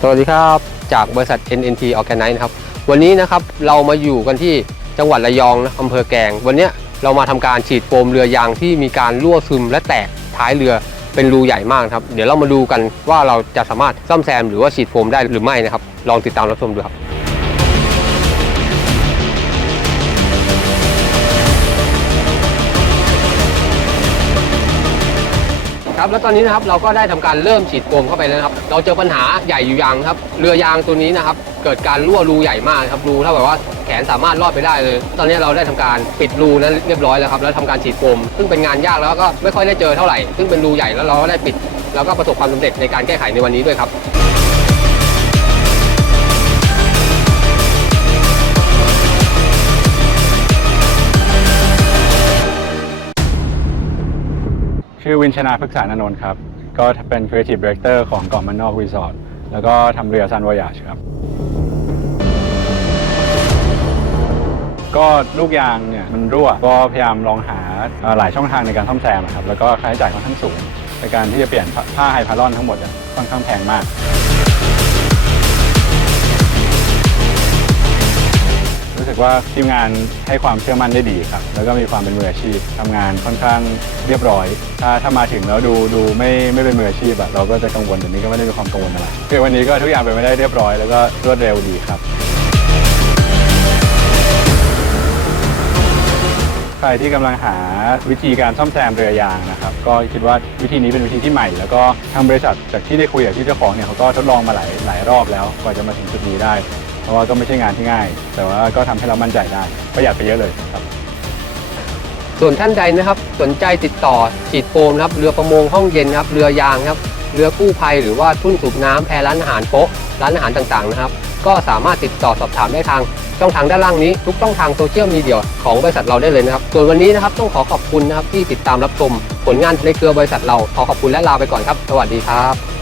สวัสดีครับจากบริษัท NNT Organize นะครับวันนี้นะครับเรามาอยู่กันที่จังหวัดระยองนะอำเภอแกง วันนี้เรามาทำการฉีดโฟมเรือยางที่มีการรั่วซึมและแตกท้ายเรือเป็นรูใหญ่มากครับ เดี๋ยวเรามาดูกันว่าเราจะสามารถซ่อมแซมหรือว่าฉีดโฟมได้หรือไม่นะครับ ลองติดตามรับชมดูครับ ครับแล้วตอนนี้นะครับเราก็ได้ทำการเริ่มฉีดโฟมเข้าไปแล้วนะครับ เราเจอปัญหาใหญ่อยู่อย่างครับ เรือยางตัวนี้นะครับ เกิดการรั่วรูใหญ่มากครับรูถ้าแบบว่าแขนสามารถรอดไปได้เลย ตอนนี้เราได้ทำการปิดรูนั้นเรียบร้อยแล้วครับแล้วทำการฉีดโฟมซึ่งเป็นงานยากแล้วก็ไม่ค่อยได้เจอเท่าไหร่ ซึ่งเป็นรูใหญ่แล้วเราก็ได้ปิด แล้วก็ประสบความสำเร็จในการแก้ไขในวันนี้ด้วยครับ ชื่อวินชนาพฤกษานนนท์ครับ ก็เป็น Creative Director ของเกาะมันนอกรีสอร์ทแล้วก็ทำเรือซันวอยาชครับ ก็ลูกยางเนี่ยมันรั่ว ก็พยายามลองหาหลายช่องทางในการซ่อมแซมอะครับ แล้วก็ค่าใช้จ่ายค่อนข้างสูง ในการที่จะเปลี่ยนผ้าไฮพารอนทั้งหมดอะค่อนข้างแพงมาก กว่าทีมงานให้ความเชื่อมั่นได้ดีครับ แล้วก็มีความเป็นมืออาชีพทำงานค่อนข้างเรียบร้อย ถ้าถ้ามาถึงแล้วดูดูไม่ไม่เป็นมืออาชีพอะเราก็จะกังวลแต่นี้ก็ไม่ได้มีความกังวลอะไรคือวันนี้ก็ทุกอย่างเป็นไปได้เรียบร้อยแล้วก็รวดเร็วดีครับ ใครที่กำลังหาวิธีการซ่อมแซมเรือยางนะครับ ก็คิดว่าวิธีนี้เป็นวิธีที่ใหม่ แล้วก็ทางบริษัทจากที่ได้คุยกับที่เจ้าของเนี่ยเขาก็ทดลองมาหลายหลายรอบแล้วกว่าจะมาถึงจุดนี้ได้ เพราะว่าก็ไม่ใช่งานที่ง่าย แต่ว่าก็ทำให้เรามั่นใจได้ประหยัดไปเยอะเลยครับ ส่วนท่านใดนะครับ สนใจติดต่อฉีดโฟมครับเรือประมงห้องเย็นครับเรือยางครับเรือกู้ภัยหรือว่าทุ่นสูบน้ำแพร้านอาหารโป๊ะร้านอาหารต่างๆนะครับ ก็สามารถติดต่อสอบถามได้ทางช่องทางด้านล่างนี้ ทุกช่องทางโซเชียลมีเดียของบริษัทเราได้เลยนะครับ ส่วนวันนี้นะครับต้องขอขอบคุณนะครับที่ติดตามรับชมผลงานในเครือบริษัทเราขอขอบคุณและลาไปก่อนครับ สวัสดีครับ